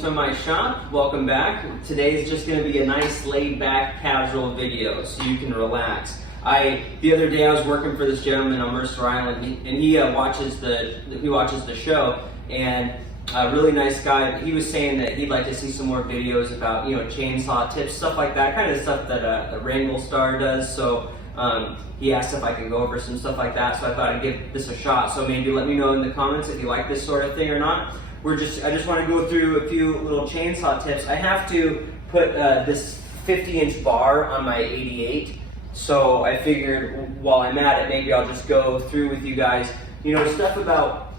to my shop. Welcome back. Today is just going to be a nice laid-back casual video so you can relax. The other day I was working for this gentleman on Mercer Island, and he watches the show, and a really nice guy. He was saying that he'd like to see some more videos about, you know, chainsaw tips, stuff like that, kind of stuff that Wrangle Star does. So he asked if I could go over some stuff like that, so I thought I'd give this a shot. So maybe let me know in the comments if you like this sort of thing or not. I just want to go through a few little chainsaw tips. I have to put this 50-inch bar on my 88, so I figured while I'm at it, maybe I'll just go through with you guys, you know, stuff about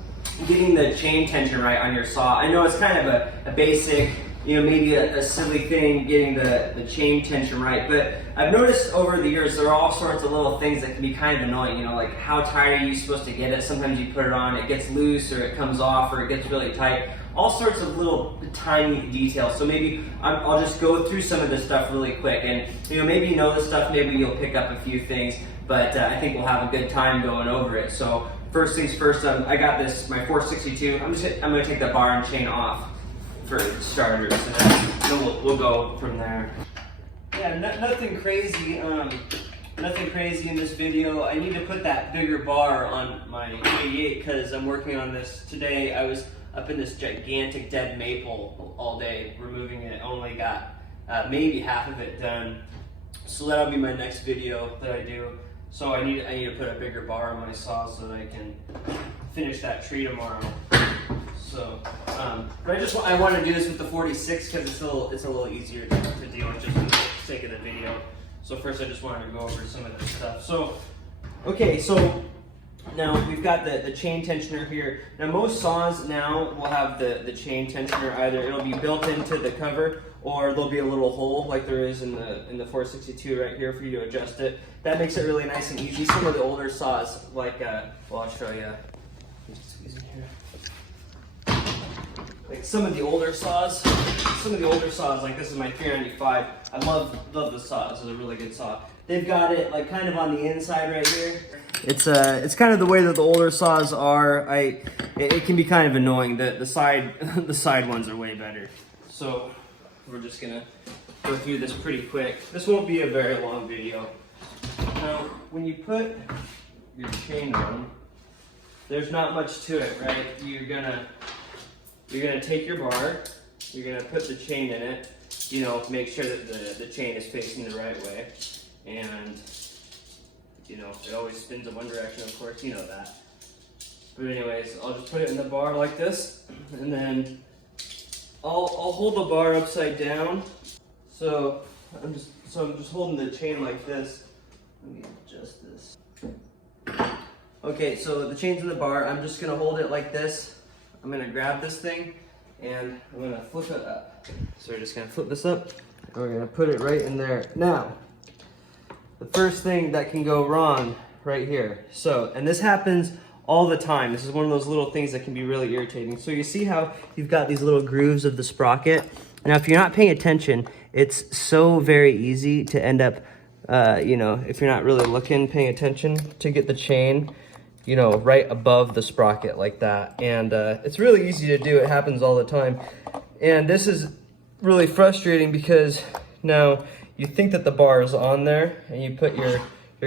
getting the chain tension right on your saw. I know it's kind of a basic, you know, maybe a silly thing, getting the chain tension right, but I've noticed over the years there are all sorts of little things that can be kind of annoying, you know, like how tight are you supposed to get it? Sometimes you put it on, it gets loose, or it comes off, or it gets really tight. All sorts of little tiny details. So maybe I'll just go through some of this stuff really quick, and you know, maybe you know this stuff, maybe you'll pick up a few things, but I think we'll have a good time going over it. So first things first, I got my 462. I'm gonna take the bar and chain off for starters, and then we'll go from there. Yeah, nothing crazy. Nothing crazy in this video. I need to put that bigger bar on my 88 because I'm working on this today. I was up in this gigantic dead maple all day removing it. Only got maybe half of it done, so that'll be my next video that I do. So I need to put a bigger bar on my saw so that I can finish that tree tomorrow. So, but I want to do this with the 46 because it's a little easier to deal with just for the sake of the video. So first I just wanted to go over some of this stuff. So, okay, so now we've got the chain tensioner here. Now most saws now will have the chain tensioner, either it'll be built into the cover or there'll be a little hole like there is in the 462 right here for you to adjust it. That makes it really nice and easy. Some of the older saws, like, well, I'll show you. Like some of the older saws, like this is my 395. I love the saw. This is a really good saw. They've got it like kind of on the inside right here. It's kind of the way that the older saws are. It can be kind of annoying. The side ones are way better. So we're just gonna go through this pretty quick. This won't be a very long video. Now, when you put your chain on, there's not much to it, right? You're gonna take your bar, you're gonna put the chain in it, you know, make sure that the chain is facing the right way, and you know, it always spins in one direction, of course, you know that. But anyways, I'll just put it in the bar like this, and then I'll hold the bar upside down. So I'm just holding the chain like this. Let me adjust this. Okay, so the chain's in the bar. I'm just gonna hold it like this. I'm gonna grab this thing and I'm gonna flip it up. So we're just gonna flip this up and we're gonna put it right in there. Now, the first thing that can go wrong right here. So, and this happens all the time. This is one of those little things that can be really irritating. So you see how you've got these little grooves of the sprocket? Now, if you're not paying attention, it's so very easy to end up, you know, if you're not really paying attention, to get the chain, you know, right above the sprocket like that. And it's really easy to do. It happens all the time. And this is really frustrating because now you think that the bar is on there and you put your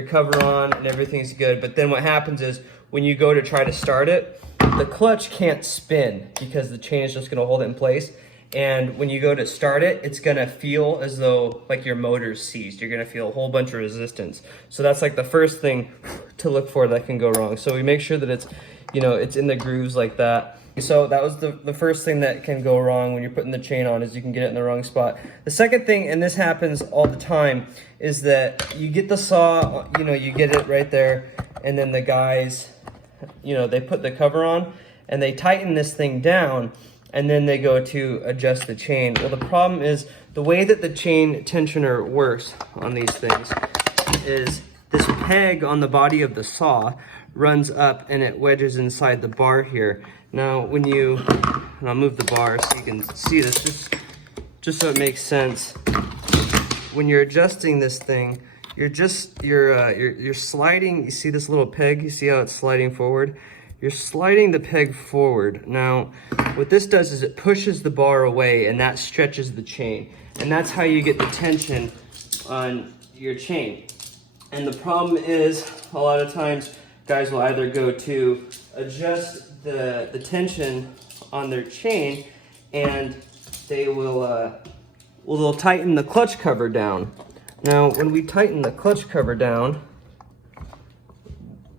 cover on and everything's good. But then what happens is when you go to try to start it, the clutch can't spin because the chain is just gonna hold it in place. And when you go to start it, it's gonna feel as though like your motor's seized. You're gonna feel a whole bunch of resistance. So that's like the first thing to look for that can go wrong. So we make sure that it's, you know, it's in the grooves like that. So that was the first thing that can go wrong when you're putting the chain on, is you can get it in the wrong spot. The second thing, and this happens all the time, is that you get the saw, you know, you get it right there, and then the guys, you know, they put the cover on and they tighten this thing down, and then they go to adjust the chain. Well, the problem is the way that the chain tensioner works on these things is this peg on the body of the saw runs up and it wedges inside the bar here. Now, when and I'll move the bar so you can see this, just so it makes sense. When you're adjusting this thing, you're sliding. You see this little peg? You see how it's sliding forward? you're sliding the peg forward. Now, what this does is it pushes the bar away and that stretches the chain. And that's how you get the tension on your chain. And the problem is, a lot of times, guys will either go to adjust the tension on their chain and they will, they'll tighten the clutch cover down. Now, when we tighten the clutch cover down,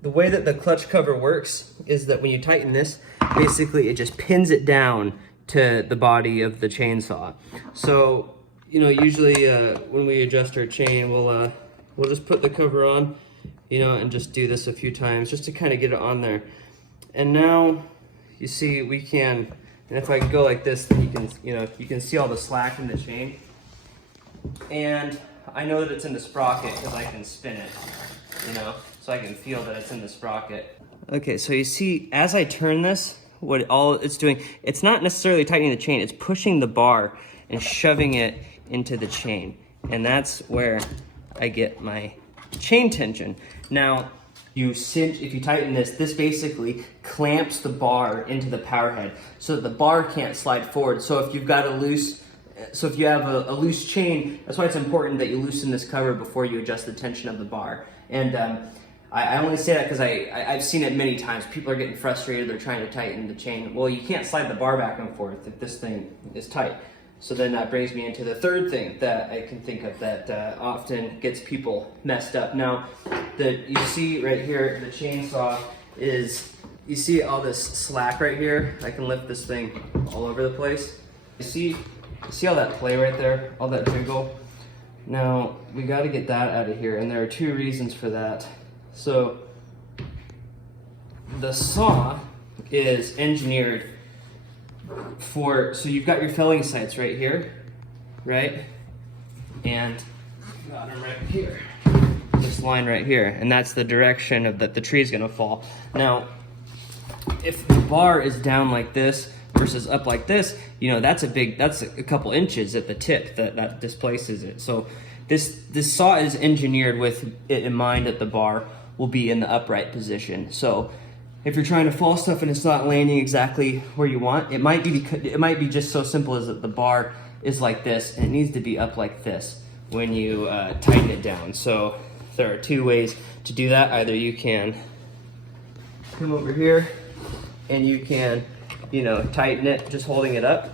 the way that the clutch cover works is that when you tighten this, basically it just pins it down to the body of the chainsaw. So, you know, usually when we adjust our chain, we'll just put the cover on, you know, and just do this a few times just to kind of get it on there. And now, you see, we can, and if I go like this, then you can see all the slack in the chain. And I know that it's in the sprocket because I can spin it, you know, so I can feel that it's in the sprocket. Okay, so you see, as I turn this, what all it's doing, it's not necessarily tightening the chain, it's pushing the bar and shoving it into the chain. And that's where I get my chain tension. Now, if you tighten this, this basically clamps the bar into the power head so that the bar can't slide forward. So if you've got if you have a loose chain, that's why it's important that you loosen this cover before you adjust the tension of the bar. And I only say that because I've seen it many times. People are getting frustrated, they're trying to tighten the chain. Well, you can't slide the bar back and forth if this thing is tight. So then that brings me into the third thing that I can think of that often gets people messed up. Now, you see right here, the chainsaw is, you see all this slack right here? I can lift this thing all over the place. You see all that play right there? All that jiggle? Now, we gotta get that out of here, and there are two reasons for that. So, the saw is engineered so you've got your felling sights right here, right? And got them right here. This line right here, and that's the direction of that the tree is gonna fall. Now, if the bar is down like this versus up like this, you know, that's a couple inches at the tip that displaces it. So this saw is engineered with it in mind that the bar will be in the upright position. So if you're trying to fall stuff and it's not landing exactly where you want, it might be just so simple as that the bar is like this and it needs to be up like this when you tighten it down. So there are two ways to do that. Either you can come over here and you can, you know, tighten it just holding it up,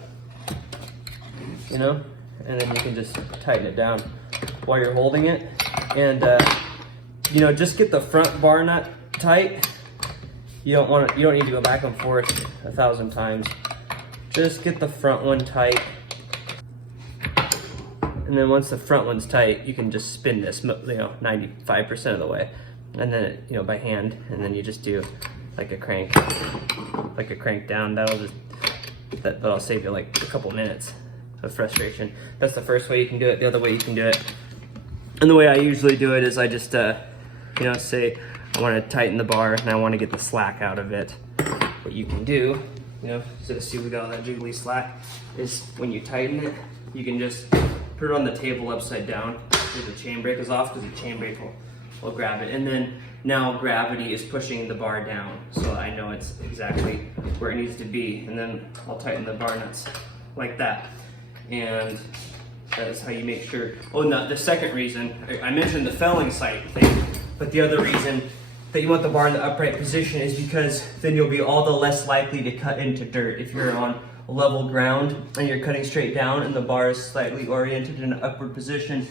you know, and then you can just tighten it down while you're holding it. And you know, just get the front bar nut tight. You don't need to go back and forth 1,000 times. Just get the front one tight. And then once the front one's tight, you can just spin this, you know, 95% of the way. And then, you know, by hand, and then you just do like a crank down. That'll save you like a couple minutes of frustration. That's the first way you can do it. The other way you can do it, and the way I usually do it, is I just, you know, say, I want to tighten the bar and I want to get the slack out of it. What you can do, you know, so see we got all that jiggly slack, is when you tighten it, you can just put it on the table upside down so the chain brake is off, because the chain brake will grab it. And then now gravity is pushing the bar down, so I know it's exactly where it needs to be. And then I'll tighten the bar nuts like that. And that is how you make sure. Oh, no, the second reason, I mentioned the felling sight thing, but the other reason that you want the bar in the upright position is because then you'll be all the less likely to cut into dirt. If you're on level ground and you're cutting straight down and the bar is slightly oriented in an upward position,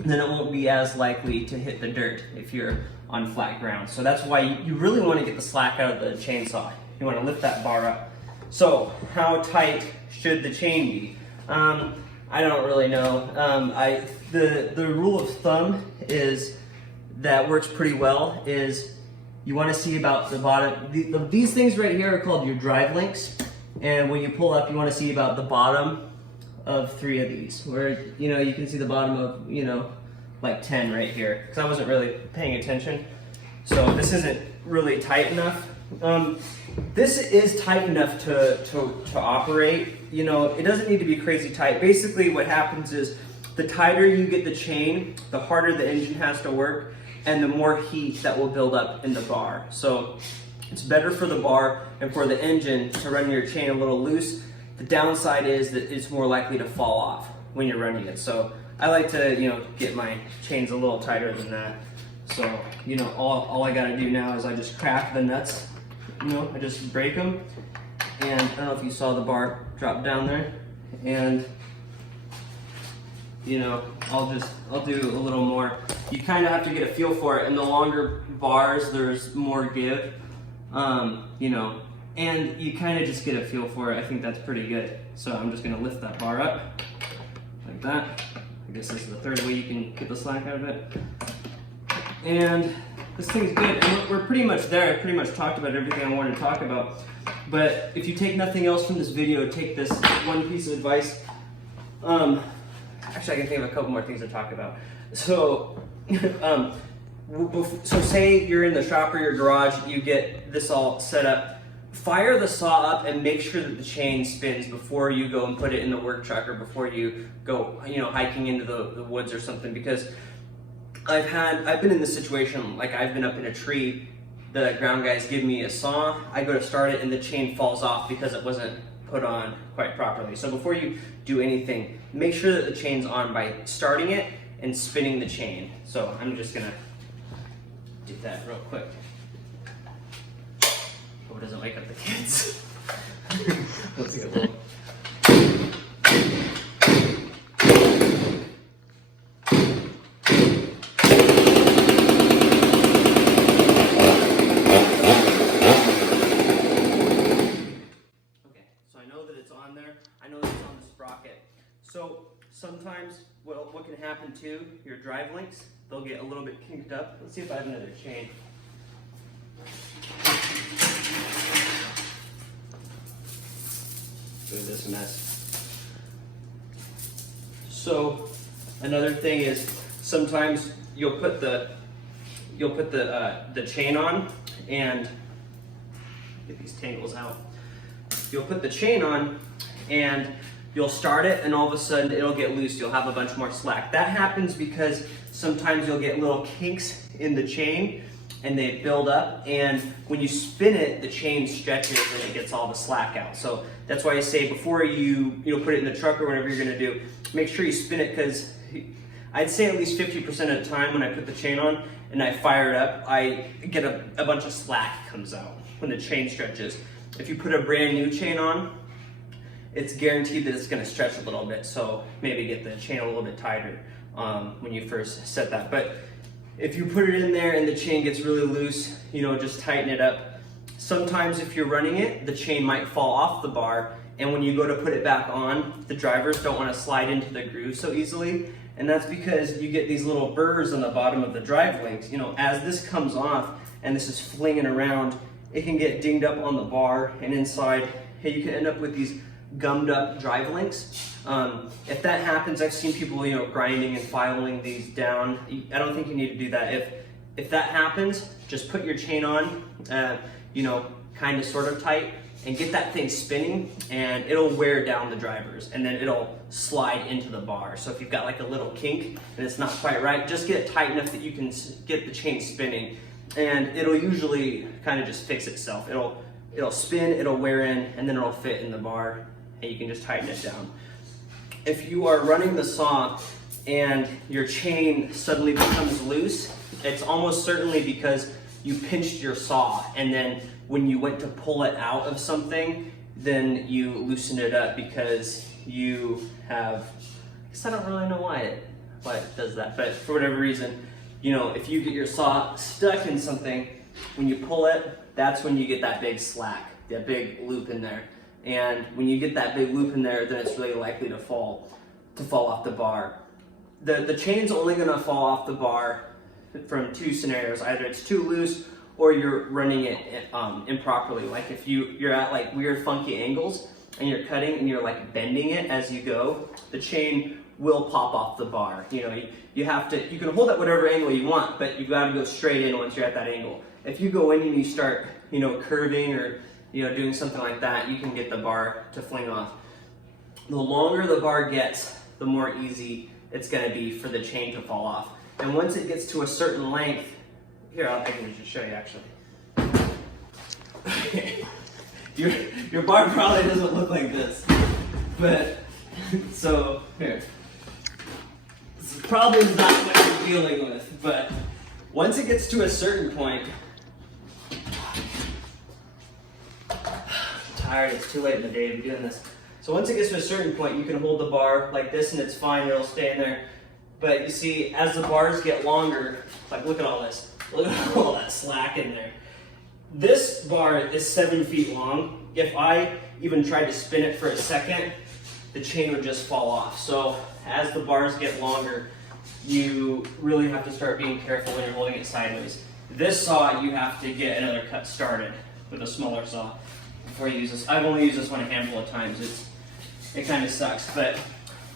then it won't be as likely to hit the dirt if you're on flat ground. So that's why you really want to get the slack out of the chainsaw. You want to lift that bar up. So how tight should the chain be? I don't really know. The rule of thumb is that works pretty well is you want to see about the bottom. These things right here are called your drive links, and when you pull up, you want to see about the bottom of 3 of these, where, you know, you can see the bottom of, you know, like 10 right here, because I wasn't really paying attention. So this isn't really tight enough. This is tight enough to operate. You know, it doesn't need to be crazy tight. Basically what happens is the tighter you get the chain, the harder the engine has to work, and the more heat that will build up in the bar. So It's better for the bar and for the engine to run your chain a little loose. The downside is that it's more likely to fall off when you're running it. So I like to, get my chains a little tighter than that. So, all I gotta do now is I just crack the nuts, I just break them. And I don't know if you saw the bar drop down there. And, I'll do a little more. You kind of have to get a feel for it. And the longer bars, there's more give, and you kind of just get a feel for it. I think that's pretty good. So I'm just gonna lift that bar up like that. I guess this is the third way you can get the slack out of it. And this thing's good. And we're pretty much there. I pretty much talked about everything I wanted to talk about. But if you take nothing else from this video, take this one piece of advice. Actually, I can think of a couple more things to talk about. So, so say you're in the shop or your garage, you get this all set up. Fire the saw up and make sure that the chain spins before you go and put it in the work truck or before you go, hiking into the woods or something. Because I've been in this situation, like I've been up in a tree, the ground guys give me a saw, I go to start it and the chain falls off because it wasn't put on quite properly. So before you do anything, make sure that the chain's on by starting it and spinning the chain. So I'm just gonna do that real quick. Hope it doesn't wake up the kids. Let's get a look. So sometimes what can happen too, your drive links, they'll get a little bit kinked up. Let's see if I have another chain. Look at this mess. So another thing is sometimes you'll put the chain on and get these tangles out. You'll put the chain on and you'll start it and all of a sudden it'll get loose. You'll have a bunch more slack. That happens because sometimes you'll get little kinks in the chain and they build up, and when you spin it, the chain stretches and it gets all the slack out. So that's why I say before you put it in the truck or whatever you're gonna do, make sure you spin it, because I'd say at least 50% of the time when I put the chain on and I fire it up, I get a bunch of slack comes out when the chain stretches. If you put a brand new chain on, it's guaranteed that it's going to stretch a little bit, so maybe get the chain a little bit tighter when you first set that. But if you put it in there and the chain gets really loose, just tighten it up. Sometimes if you're running it, the chain might fall off the bar, and when you go to put it back on, the drivers don't want to slide into the groove so easily, and that's because you get these little burrs on the bottom of the drive links. As this comes off and this is flinging around, it can get dinged up on the bar, and inside, hey, you can end up with these gummed up drive links. If that happens, I've seen people, grinding and filing these down. I don't think you need to do that. If that happens, just put your chain on, kind of sort of tight, and get that thing spinning, and it'll wear down the drivers, and then it'll slide into the bar. So if you've got like a little kink and it's not quite right, just get it tight enough that you can get the chain spinning, and it'll usually kind of just fix itself. It'll spin, it'll wear in, and then it'll fit in the bar, and you can just tighten it down. If you are running the saw and your chain suddenly becomes loose, it's almost certainly because you pinched your saw, and then when you went to pull it out of something, then you loosened it up because you have, I guess I don't really know why it does that, but for whatever reason, if you get your saw stuck in something, when you pull it, that's when you get that big slack, that big loop in there. And when you get that big loop in there, then it's really likely to fall off the bar. The chain's only gonna fall off the bar from two scenarios. Either it's too loose or you're running it improperly. Like if you're at like weird funky angles and you're cutting and you're like bending it as you go, the chain will pop off the bar. You can hold at whatever angle you want, but you've got to go straight in once you're at that angle. If you go in and you start, curving or doing something like that, you can get the bar to fling off. The longer the bar gets, the more easy it's going to be for the chain to fall off. And once it gets to a certain length, here, I can just show you actually. your bar probably doesn't look like this, but so here. This probably is not what you're dealing with, but once it gets to a certain point, I'm tired. It's too late in the day to be doing this. So once it gets to a certain point, you can hold the bar like this, and it's fine. It'll stay in there. But you see, as the bars get longer, like look at all this. Look at all that slack in there. This bar is 7 feet long. If I even tried to spin it for a second, the chain would just fall off. So as the bars get longer, you really have to start being careful when you're holding it sideways. This saw, you have to get another cut started with a smaller saw before you use this. I've only used this one a handful of times. It kind of sucks, but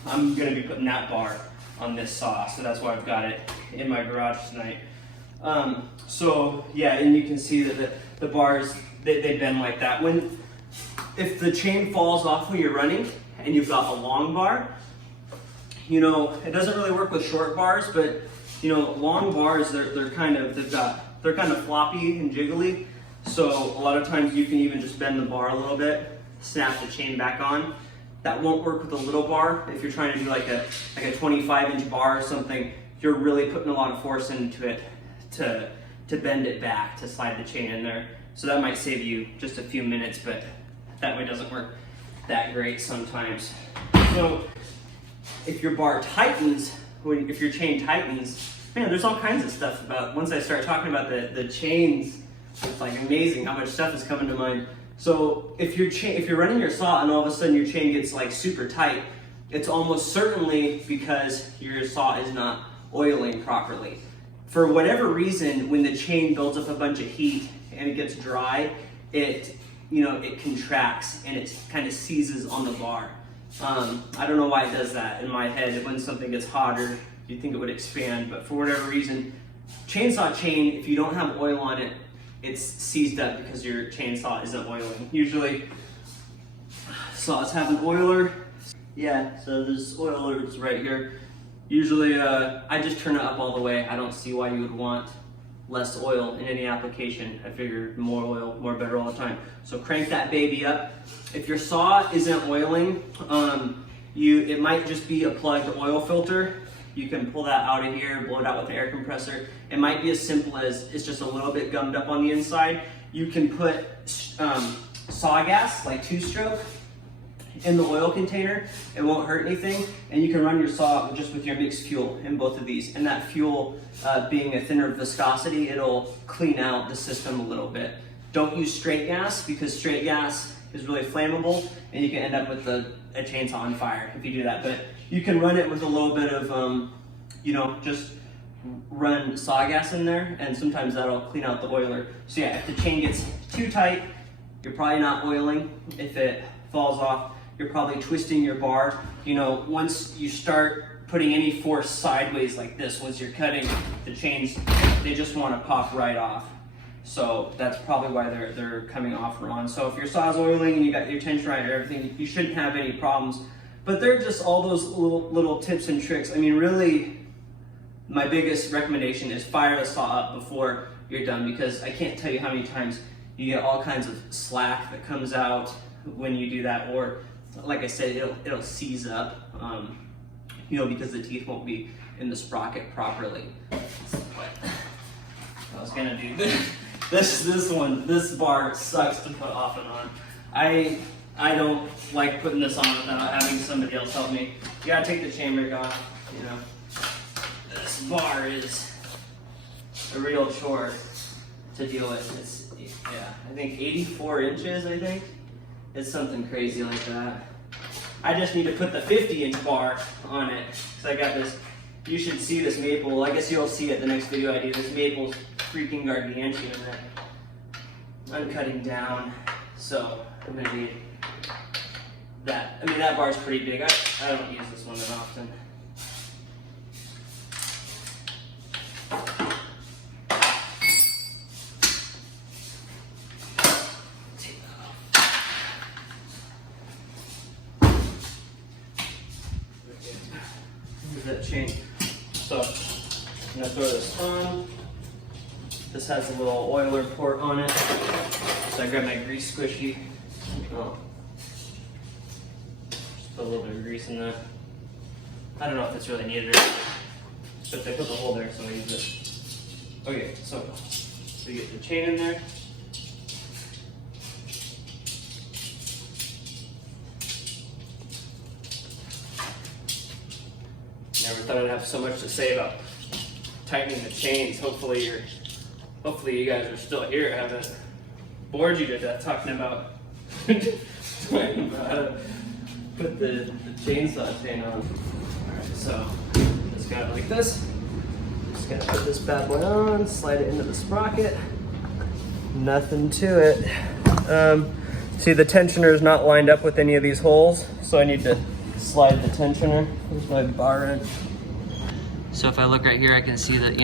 I'm gonna be putting that bar on this saw, so that's why I've got it in my garage tonight. So yeah, and you can see that the bars, they bend like that. If the chain falls off when you're running and you've got a long bar, you know, it doesn't really work with short bars, but you know, long bars, they're kind of floppy and jiggly. So a lot of times you can even just bend the bar a little bit, snap the chain back on. That won't work with a little bar. If you're trying to do like a 25-inch bar or something, you're really putting a lot of force into it to bend it back, to slide the chain in there. So that might save you just a few minutes, but that way doesn't work that great sometimes. So if your bar tightens, if your chain tightens, man, there's all kinds of stuff about, once I start talking about the chains, it's like amazing how much stuff is coming to mind. So if you're running your saw and all of a sudden your chain gets like super tight, it's almost certainly because your saw is not oiling properly. For whatever reason, when the chain builds up a bunch of heat and it gets dry, it contracts and it kind of seizes on the bar. I don't know why it does that. In my head, when something gets hotter, you'd think it would expand, but for whatever reason, chainsaw chain, if you don't have oil on it, it's seized up because your chainsaw isn't oiling. Usually, saws have an oiler. Yeah, so there's oilers right here. Usually, I just turn it up all the way. I don't see why you would want less oil in any application. I figure more oil, more better all the time. So crank that baby up. If your saw isn't oiling, it might just be a plugged oil filter. You can pull that out of here, blow it out with the air compressor. It might be as simple as it's just a little bit gummed up on the inside. You can put saw gas, like 2-stroke, in the oil container. It won't hurt anything. And you can run your saw just with your mixed fuel in both of these. And that fuel, being a thinner viscosity, it'll clean out the system a little bit. Don't use straight gas, because straight gas is really flammable and you can end up with a chainsaw on fire if you do that. But you can run it with a little bit of, just run saw gas in there, and sometimes that'll clean out the oiler. So yeah, if the chain gets too tight, you're probably not oiling. If it falls off, you're probably twisting your bar. You know, once you start putting any force sideways like this, once you're cutting, the chains, they just want to pop right off. So that's probably why they're coming off or on. So if your saw's oiling and you got your tension right and everything, you shouldn't have any problems. But they're just all those little tips and tricks. I mean, really, my biggest recommendation is fire the saw up before you're done, because I can't tell you how many times you get all kinds of slack that comes out when you do that, or like I said, it'll seize up, because the teeth won't be in the sprocket properly. I was gonna do this bar sucks to put off and on. I don't like putting this on without having somebody else help me. You gotta take the chain rig off, This bar is a real chore to deal with. It's, I think 84 inches, I think. It's something crazy like that. I just need to put the 50-inch bar on it, because I got this. You should see this maple. I guess you'll see it the next video I do. This maple's freaking gargantuan that I'm cutting down. So I'm gonna need that. I mean, that bar's pretty big. I don't use this one that often. Take that off. Here's that chain. So I'm gonna throw this on. This has a little oiler port on it. So I grab my grease squishy. Oh. Just put a little bit of grease in that. I don't know if it's really needed or not, but they put the hole there, so I use it. Okay, so you get the chain in there. Never thought I'd have so much to say about tightening the chains. Hopefully you guys are still here. I haven't bored you to death talking about how to put the chainsaw chain on. Alright, so just got it like this. Just gonna put this bad boy on, slide it into the sprocket. Nothing to it. See, the tensioner is not lined up with any of these holes, so I need to slide the tensioner. Here's my bar wrench. So if I look right here, I can see that,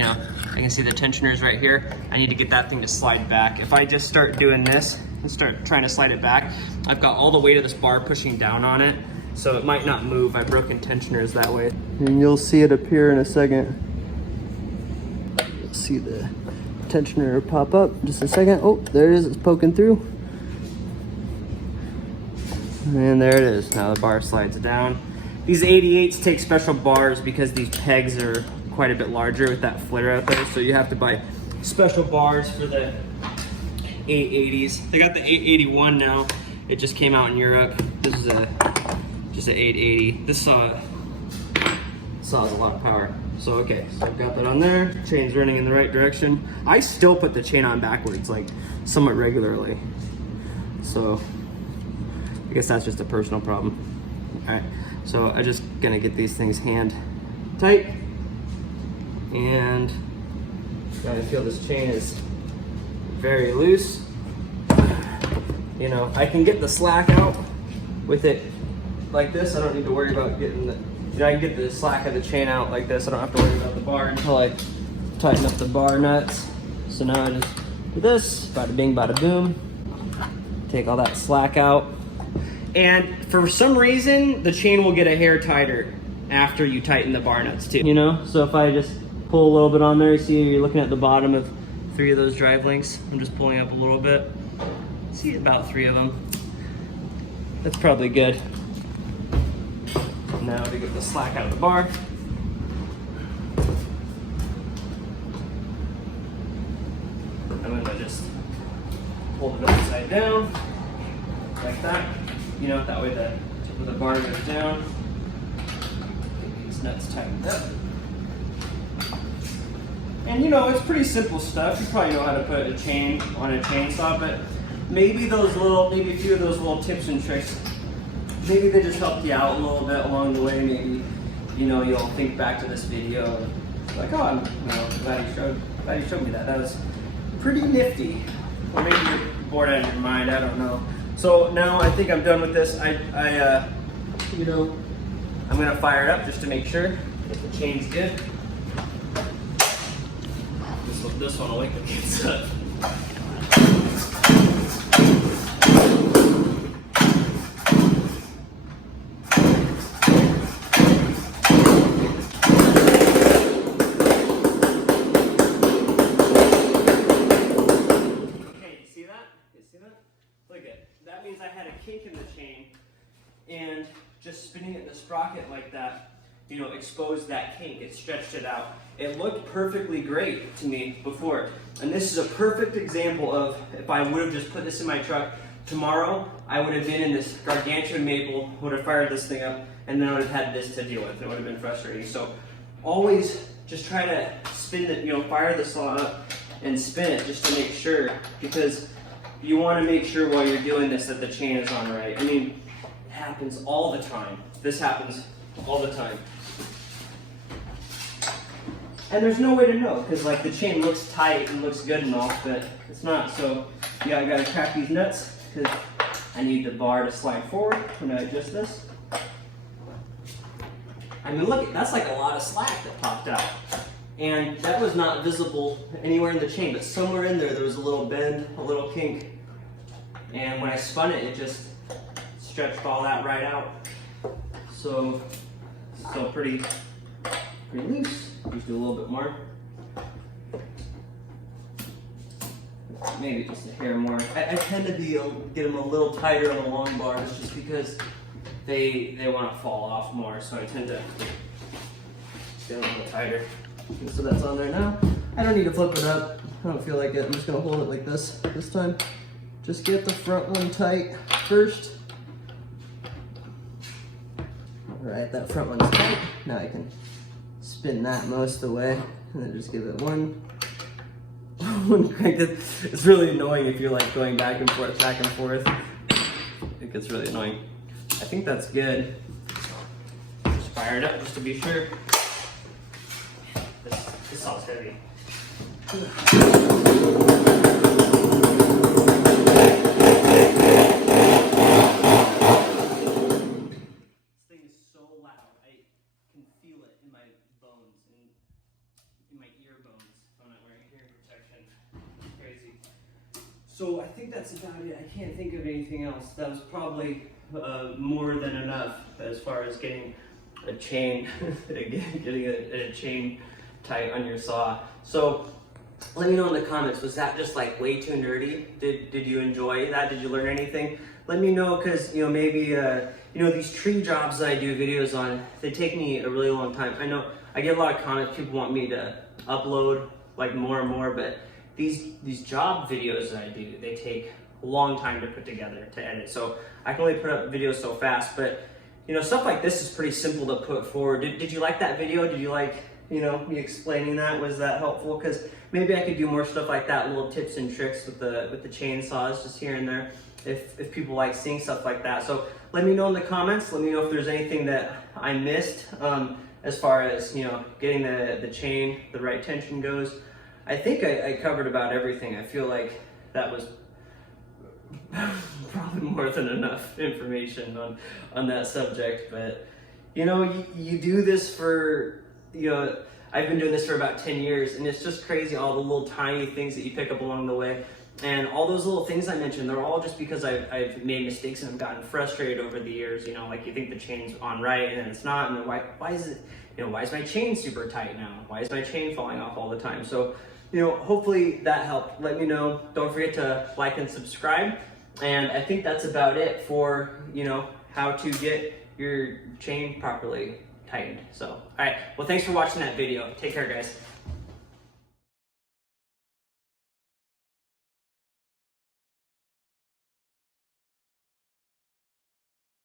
I can see the tensioners right here. I need to get that thing to slide back. If I just start doing this and start trying to slide it back, I've got all the weight of this bar pushing down on it, so it might not move. I've broken tensioners that way. And you'll see it appear in a second. You'll see the tensioner pop up just a second. Oh, there it is, it's poking through. And there it is. Now the bar slides down. These 88s take special bars because these pegs are quite a bit larger with that flare out there. So you have to buy special bars for the 880s. They got the 881 now. It just came out in Europe. This is just an 880. This saw has a lot of power. So okay, so I've got that on there. Chain's running in the right direction. I still put the chain on backwards, like somewhat regularly. So I guess that's just a personal problem. All right, so I'm just gonna get these things hand tight, and I feel this chain is very loose. I can get the slack out with it like this. I don't need to worry about getting the, I can get the slack of the chain out like this. I don't have to worry about the bar until I tighten up the bar nuts. So now I just do this, bada bing, bada boom. Take all that slack out. And for some reason, the chain will get a hair tighter after you tighten the bar nuts too. So if I just pull a little bit on there, you see you're looking at the bottom of 3 of those drive links. I'm just pulling up a little bit. See about 3 of them. That's probably good. Now to get the slack out of the bar. I'm gonna just hold it upside down, like that. That way the tip of the bar goes down. Get these nuts tightened up. And it's pretty simple stuff. You probably know how to put a chain on a chainsaw, but maybe a few of those little tips and tricks, maybe they just helped you out a little bit along the way. Maybe, you'll think back to this video and like, oh, I'm glad you showed me that. That was pretty nifty. Or maybe you're bored out of your mind, I don't know. So now I think I'm done with this. I'm gonna fire it up just to make sure that the chain's good. This one will wake the kids up. That means I had a kink in the chain, and just spinning it in the sprocket like that, exposed that kink. It stretched it out. It looked perfectly great to me before. And this is a perfect example of if I would have just put this in my truck tomorrow, I would have been in this gargantuan maple, would have fired this thing up, and then I would have had this to deal with. It would have been frustrating. So always just try to spin the, fire the saw up and spin it just to make sure, because you want to make sure while you're doing this that the chain is on right. I mean, it happens all the time. This happens all the time. And there's no way to know, because like the chain looks tight and looks good and all, but it's not. So yeah, I gotta crack these nuts because I need the bar to slide forward when I adjust this. I mean, look, that's like a lot of slack that popped out. And that was not visible anywhere in the chain, but somewhere in there was a little bend, a little kink. And when I spun it, it just stretched all that right out. So still pretty loose. Just do a little bit more. maybe just a hair more. I tend to get them a little tighter on the long bars just because they want to fall off more, so I tend to get them a little tighter. Okay, so that's on there now. I don't need to flip it up. I don't feel like it. I'm just gonna hold it like this time. Just get the front one tight first. All right, that front one's tight. Now I can spin that most of the way, and then just give it one crank. It's really annoying if you're like going back and forth, back and forth. It gets really annoying. I think that's good. Just fire it up just to be sure. This saw's heavy. This thing is so loud. I can feel it in my bones, in my ear bones. So I'm not wearing hearing protection. It's crazy. So I think that's about it. I can't think of anything else. That was probably more than enough as far as getting a chain, getting a chain tight on your saw. So let me know in the comments, was that just like way too nerdy? Did you enjoy that? Did you learn anything? Let me know, because maybe these tree jobs that I do videos on, they take me a really long time. I know I get a lot of comments, people want me to upload like more and more, but these job videos that I do, they take a long time to put together, to edit. So I can only put up videos so fast, but stuff like this is pretty simple to put forward. Did you like that video? Did you like me explaining that? Was that helpful? Because maybe I could do more stuff like that, little tips and tricks with the chainsaws just here and there, if people like seeing stuff like that. So let me know in the comments. Let me know if there's anything that I missed as far as getting the chain, the right tension goes. I think I covered about everything. I feel like that was probably more than enough information on that subject. But you do this for I've been doing this for about 10 years, and it's just crazy all the little tiny things that you pick up along the way. And all those little things I mentioned, they're all just because I've made mistakes and I've gotten frustrated over the years. Like you think the chain's on right and then it's not, and then why is it, why is my chain super tight now? Why is my chain falling off all the time? So, hopefully that helped. Let me know. Don't forget to like and subscribe. And I think that's about it for, how to get your chain properly tightened. So, all right. Well, thanks for watching that video. Take care, guys.